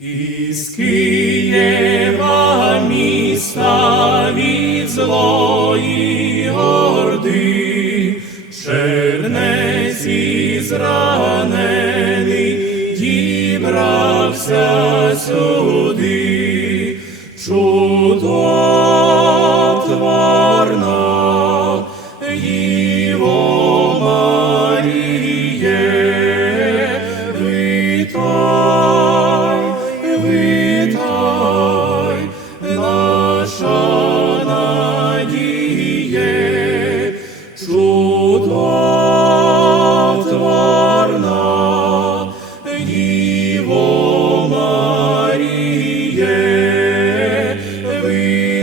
Із Києва міста від злої орди, чернець ізранений дібрався сюди, чудотворна Діво Маріє, витай, чудотворна Діво Маріє, витай,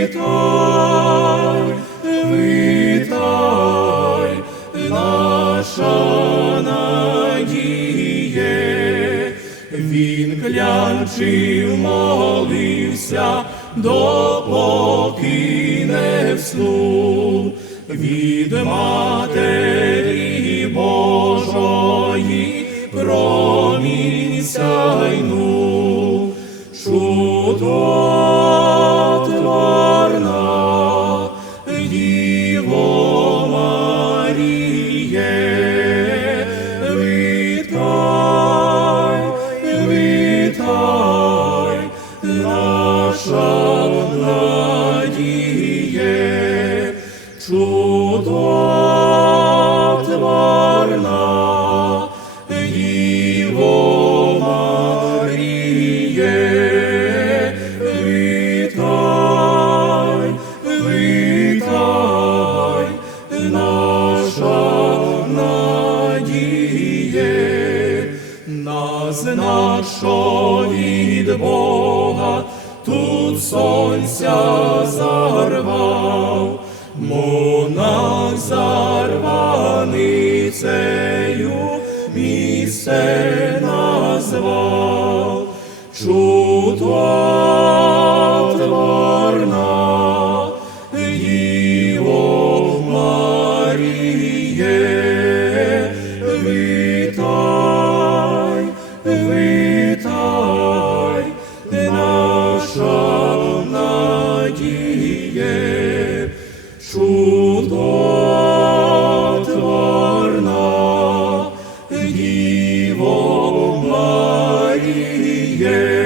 наша він клянчив, молився, допоки не вснув від матері Божої промінь сяйну, Чудотворна Діво Маріє, чудотворна Діво Маріє, витай, витай, наша надіє, назнак, що від Бога тут сонця зарвав, монах зарваницею місце назвав, чудотворна Діво Маріє, витай, Savior.